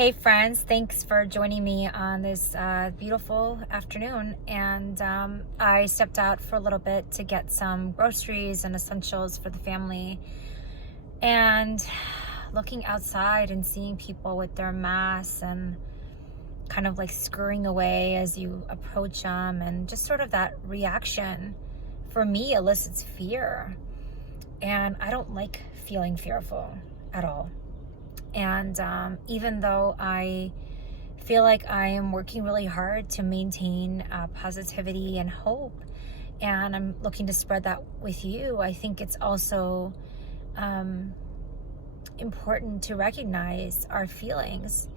Hey friends, thanks for joining me on this beautiful afternoon. And I stepped out for a little bit to get some groceries and essentials for the family. And looking outside and seeing people with their masks and kind of like scurrying away as you approach them, and just sort of that reaction for me elicits fear. And I don't like feeling fearful at all. And even though I feel like I am working really hard to maintain positivity and hope, and I'm looking to spread that with you, I think it's also important to recognize our feelings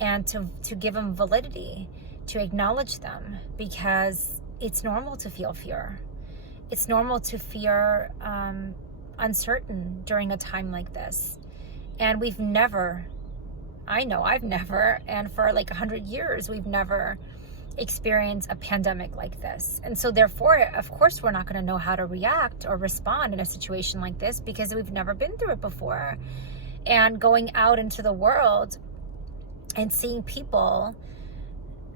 and to give them validity, to acknowledge them, because it's normal to feel fear. It's normal to fear uncertain during a time like this. And I've never, and for like 100 years, we've never experienced a pandemic like this. And so therefore, of course, we're not going to know how to react or respond in a situation like this because we've never been through it before. And going out into the world and seeing people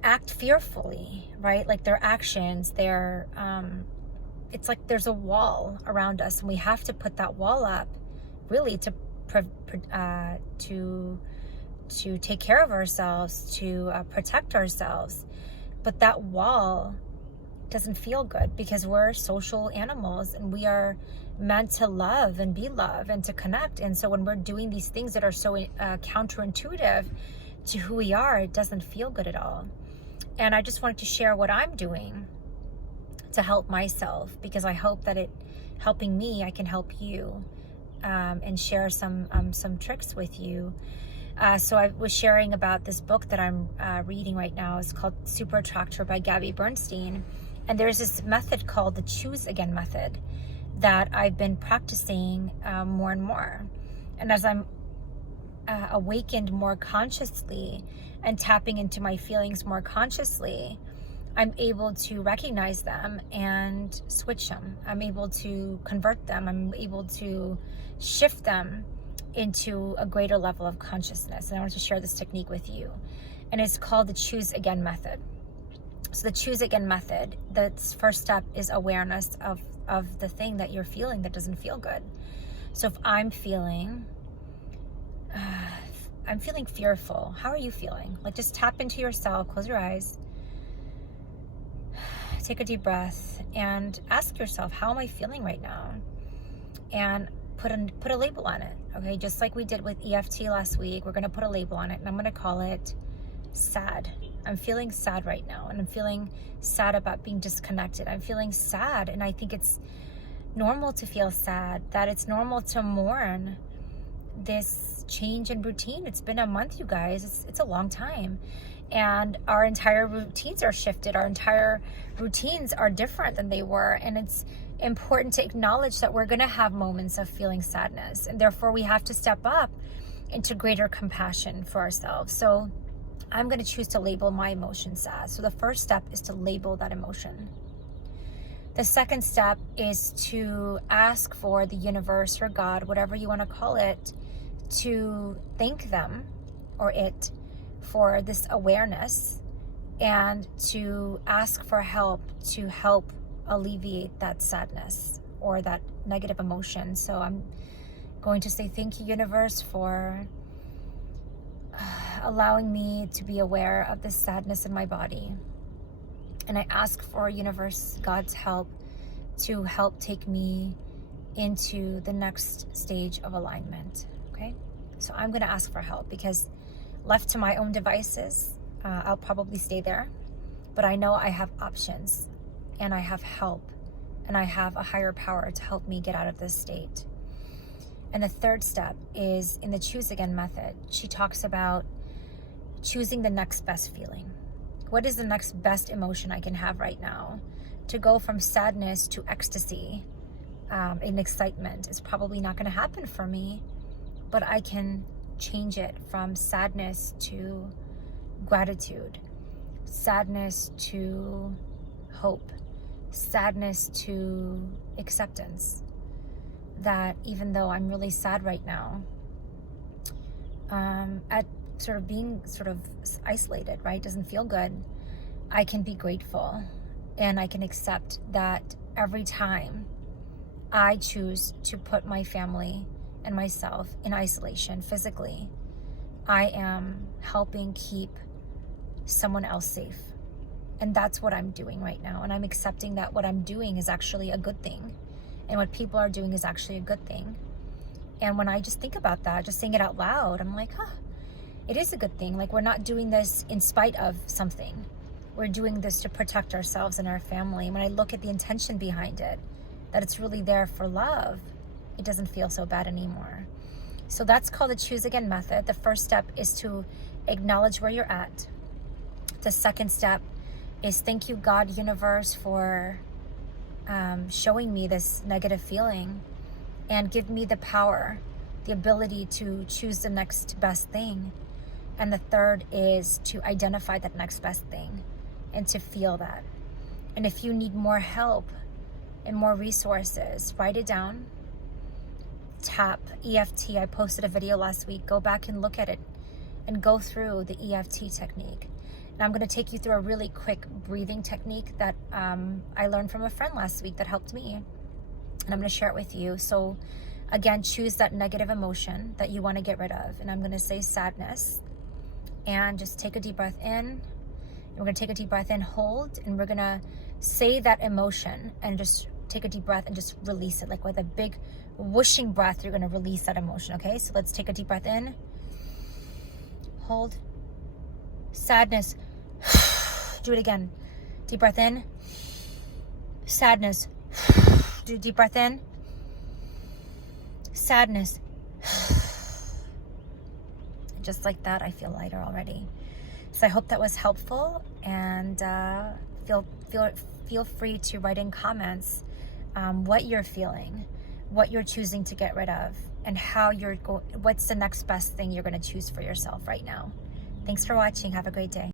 act fearfully, right? Like their actions, it's like there's a wall around us, and we have to put that wall up really to take care of ourselves, to protect ourselves. But that wall doesn't feel good because we're social animals and we are meant to love and be loved and to connect. And so when we're doing these things that are so counterintuitive to who we are, it doesn't feel good at all. And I just wanted to share what I'm doing to help myself, because I hope that helping me, I can help you. And share some tricks with you. So I was sharing about this book that I'm reading right now. It's called Super Attractor by Gabby Bernstein. And there's this method called the Choose Again method that I've been practicing more and more. And as I'm awakened more consciously and tapping into my feelings more consciously, I'm able to recognize them and switch them. I'm able to convert them. I'm able to shift them into a greater level of consciousness. And I want to share this technique with you. And it's called the Choose Again method. So the Choose Again method, the first step is awareness of the thing that you're feeling that doesn't feel good. So if I'm feeling fearful, how are you feeling? Like, just tap into yourself, close your eyes, take a deep breath, and ask yourself, how am I feeling right now? And put a label on it, okay? Just like we did with EFT last week, we're gonna put a label on it, and I'm gonna call it sad. I'm feeling sad right now, and I'm feeling sad about being disconnected. I'm feeling sad, and I think it's normal to feel sad, that it's normal to mourn this change in routine. It's been a month, you guys. It's a long time. And our entire routines are shifted. Our entire routines are different than they were. And it's important to acknowledge that we're going to have moments of feeling sadness. And therefore, we have to step up into greater compassion for ourselves. So I'm going to choose to label my emotion sad. So the first step is to label that emotion. The second step is to ask for the universe or God, whatever you want to call it, to thank them or it for this awareness, and to ask for help to help alleviate that sadness or that negative emotion. So I'm going to say, thank you, universe, for allowing me to be aware of this sadness in my body. And I ask for universe, God's help, to help take me into the next stage of alignment. Okay? So I'm going to ask for help, because left to my own devices, I'll probably stay there. But I know I have options, and I have help, and I have a higher power to help me get out of this state. And the third step is in the Choose Again method. She talks about choosing the next best feeling. What is the next best emotion I can have right now? To go from sadness to ecstasy in excitement is probably not going to happen for me, but I can change it from sadness to gratitude, sadness to hope, sadness to acceptance. That even though I'm really sad right now, at sort of being sort of isolated, right? Doesn't feel good. I can be grateful, and I can accept that every time I choose to put my family and myself in isolation physically, I am helping keep someone else safe. And that's what I'm doing right now. And I'm accepting that what I'm doing is actually a good thing. And what people are doing is actually a good thing. And when I just think about that, just saying it out loud, I'm like, it is a good thing. Like, we're not doing this in spite of something. We're doing this to protect ourselves and our family. And when I look at the intention behind it, that it's really there for love, it doesn't feel so bad anymore. So that's called the Choose Again method. The first step is to acknowledge where you're at. The second step is thank you, God, universe, for showing me this negative feeling and give me the power, the ability to choose the next best thing. And the third is to identify that next best thing and to feel that. And if you need more help and more resources, write it down. Tap EFT. I posted a video last week. Go back and look at it and go through the EFT technique. And I'm going to take you through a really quick breathing technique that I learned from a friend last week that helped me. And I'm going to share it with you. So again, choose that negative emotion that you want to get rid of. And I'm going to say sadness. And just take a deep breath in. We're going to take a deep breath in, hold, and we're going to say that emotion and just take a deep breath and just release it. Like with a big whooshing breath, you're going to release that emotion, okay? So let's take a deep breath in. Hold. Sadness. Do it again. Deep breath in. Sadness. Do a deep breath in. Sadness. Just like that, I feel lighter already. So I hope that was helpful, and feel free to write in comments what you're feeling, what you're choosing to get rid of, and how what's the next best thing you're going to choose for yourself right now. Thanks for watching. Have a great day.